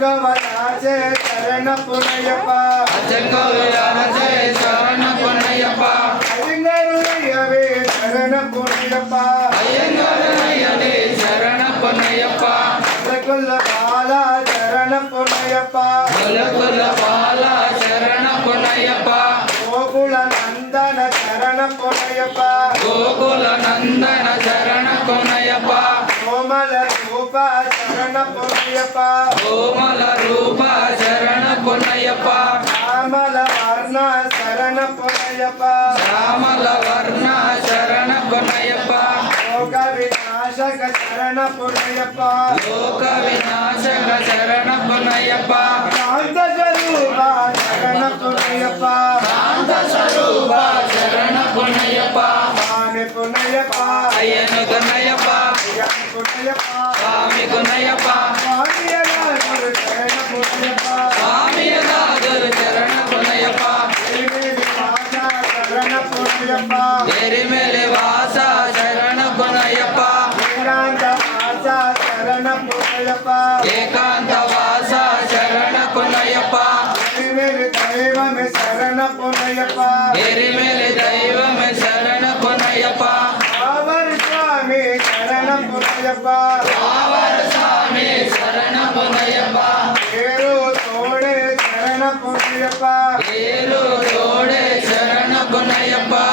அச்சங்கோவலாசே சரண புனையப்பா அச்சங்கோவலாசே சரண புனையப்பா ஐயங்கருணையவே சரண புனையப்பா ஐயங்கருணையவே சரண புனையப்பா குல பாலா சரண புனையப்பா குல பாலா சரண புனையப்பா கோகுல நந்தன சரண புனையப்பா கோகுல நந்தன சரண புனையப்பா கோமல ரூப சரண புனையப்பா கோமல ரூப சரண புனையப்பா ராமல வர்ண சரண புனையப்பா ராமல வர்ண சரண புனையப்பா லோக விநாசக சரண புனையப்பா லோக விநாசக சரண புனையப்பா சாந்த ஸ்வரூப சரண புனையப்பா சாந்த ஸ்வரூப சரண புனையப்பா சுவாமி புனையப்பா ஐயனு குணையப்பா ஐயன் புனையப்பா சுவாமி குணையப்பா சுவாமியனார் ஒரு சரண புனையப்பா சுவாமியதாதொரு சரண புனையப்பா திருமேனி வாசா சரண புனையப்பா எரிமேலி வாசா சரண புனையப்பா ஏகாந்த வாசா சரண புனையப்பா ஏகாந்த வாசா சரண புனையப்பா திருமேனி தெய்வமே சரண புனையப்பா எரிமேலி தெய்வமே சரண புனையப்பா அவர் சுவாமி சரண புனையப்பா ஆவர சாமி சரண புனையப்பா ஏரோ தோடு சரண புனையப்பா ஏரு தோடு சரண புனையப்பா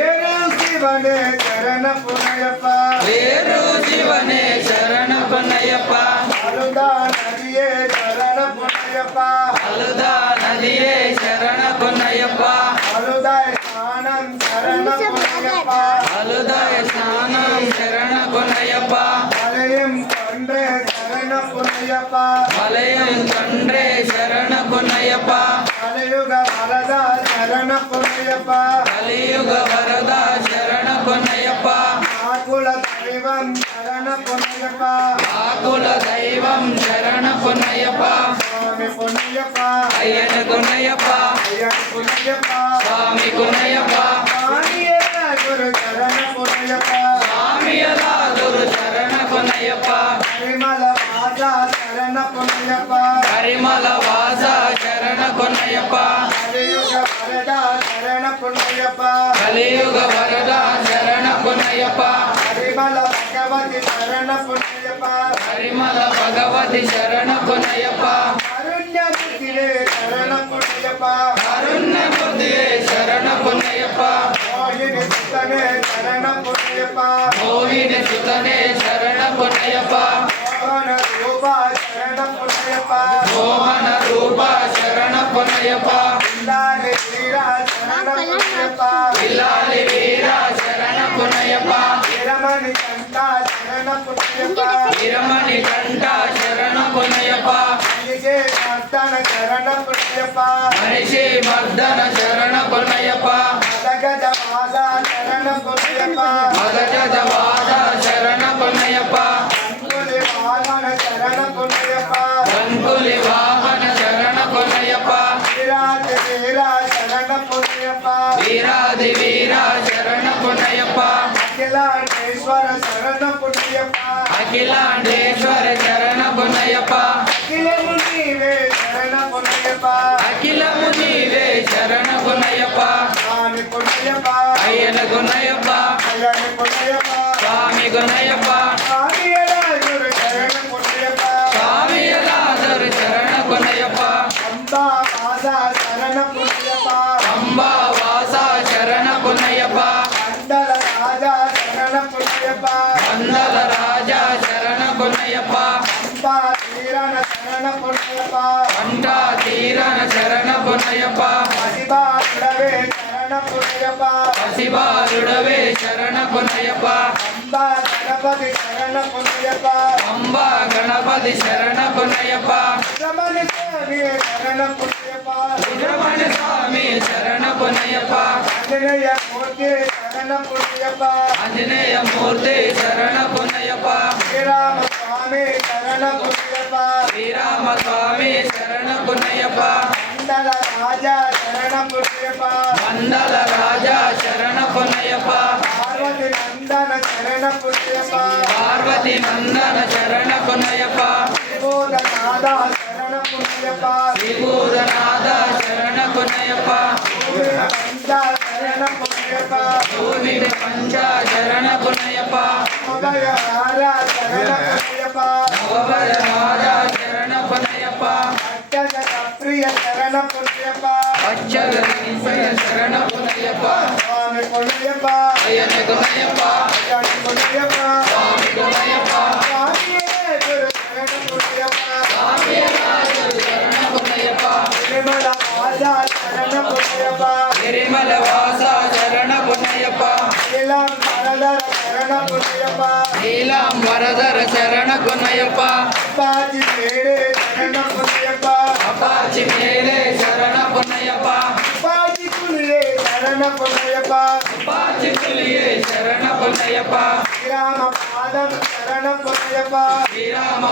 ஏரோ சிவனே சரண புனையப்பா வேறு சிவனே சரண புனையப்பா அழுதா நதியே சரண புனையப்பா அழுதா நதியே சரண புனையப்பா அழுதாய் ஸ்நானம் சரண புனையப்பா அழுதாய ஸ்நானம் சரண புனையப்பா மலையும் கொன்றே சரண புனையப்பா மலையம் கன்றே சரண புனையப்பா கலியுக வரதா சரண புனையப்பா கலியுக வரதா சரண புனையப்பா ஆகுல தெய்வம் சரண புனையப்பா ஆகுல தெய்வம் சரண புனையப்பா சுவாமி புனையப்பா ஐயனு குணையப்பா ஐயன் புனையப்பா சுவாமி குணையப்பா சுவாமியே குரு சரண புனையப்பா சுவாமியதாதொரு சரண புனையப்பா பரிமள வாசா சரண புனையப்பா கரிமல வாசா சரண புனையப்பா கலியுக வரதா சரண புனையப்பா கலியுக வரதா சரண புனையப்பா பரிமள பகவதி சரண புனையப்பா கரிமல பகவதி சரண புனையப்பா அருண்ய புத்திரே சரண புனையப்பா அருண புத்தியே சரண புனையப்பா மோகினி சுத்தனே சரண புனையப்பா மோகினி சுதனே சரண புனையப்பா மோகன ரூபா சரண புனையப்பா மோகன ரூபா சரண புனையப்பா இல்லாலே வீரா சரண புனையப்பா இல்லாலி வீரா சரண புனையப்பா இரமணி கண்டா சரண புனையப்பா இரமணி கண்டா சரண புனையப்பா அலிகே மர்தன சரண புனையப்பா மனிஷி மர்தன சரண புனையப்பா மதகஜ மாதா சரண புனையப்பா மகஜ வாத சரண புனையப்பா அன்புலி வாகன சரண புனையப்பா கண்குலி வாகன சரண புனையப்பா வீராதி வீரா சரண புனையப்பா வீராதி வீரா சரண புனையப்பா அகிலாண்டேஸ்வர சரண புனையப்பா அகிலாண்டேஸ்வர சரண புனையப்பா அகில முனிவே சரண புனையப்பா அகில முனிவே சரண புனையப்பா சுவாமி புனையப்பா ஐயன குணையப்பா ஐயன் புனையப்பா சுவாமி குணையப்பா சுவாமியராய் குரு சரண புனையப்பா சுவாமியதாதொரு சரண புனையப்பா அம்பா வாசா சரண புனையப்பா அம்பா வாசா சரண புனையப்பா மண்டல ராஜா சரண புனையப்பா மண்டல ராஜா சரண புனையப்பா அம்பா தீரன சரண புனையப்பா அண்டா தீரன சரண புனையப்பா மதிபா உடவே சரண புனையப்பா பசிபாருடவே சரண புனையப்பா அம்பா கணபதி சரண புனையப்பா அம்பா கணபதி சரண புனையப்பா ரமணி சுவாமி சரண புனையப்பா சுப்பிரமணிய சுவாமி சரண புனையப்பா ஆஞ்சநேய மூர்த்தி சரண புனையப்பா ஆஞ்சநேய மூர்த்தி சரண புனையப்பா ஸ்ரீராம சுவாமி சரண புனையப்பா ஸ்ரீராம சுவாமி சரண புனையப்பா மண்டல ராஜா சரண புனையப்பா மண்டல ராஜா சரண புனையப்பா பார்வதி நந்தன சரண புனையப்பா பார்வதி நந்தன சரண புனையப்பா விபோத நாதா சரண பொன்னையப்பா ஸ்ரீபூதநாத சரண பொன்னையப்பா பஞ்சா சரண பொன்னையப்பா பூவிட பஞ்சா சரண பொன்னையப்பா அபயஹாரா சரண பொன்னையப்பா கோபரநாதா சரண பொன்னையப்பா அட்டகத பிரிய சரண பொன்னையப்பா அச்சகரீசய சரண பொன்னையப்பா சுவாமி பொன்னையப்பா ஐயன பொன்னையப்பா ஐயனி பொன்னையப்பா சுவாமி பொன்னையப்பா சுவாமியே குரு சரண பொன்னையப்பா சுவாமியே சரண பொன்னையப்பா திருமல ராஜா சரண பொன்னையப்பா கிரிமல வாசா சரண பொன்னையப்பா இளம் மரதர சரண பொன்னையப்பா நீலாம் வரதர சரண பொன்னையப்பா பாஜி மேரே சரண பொன்னையப்பா அப்பாச்சி மேலே சரண பொன்னையப்பா பாஜி குருவே சரண பொன்னையப்பா அப்பாச்சி புலியே சரண பொன்னையப்பா கிராம பாதம் சரண பொன்னையப்பா ஸ்ரீராம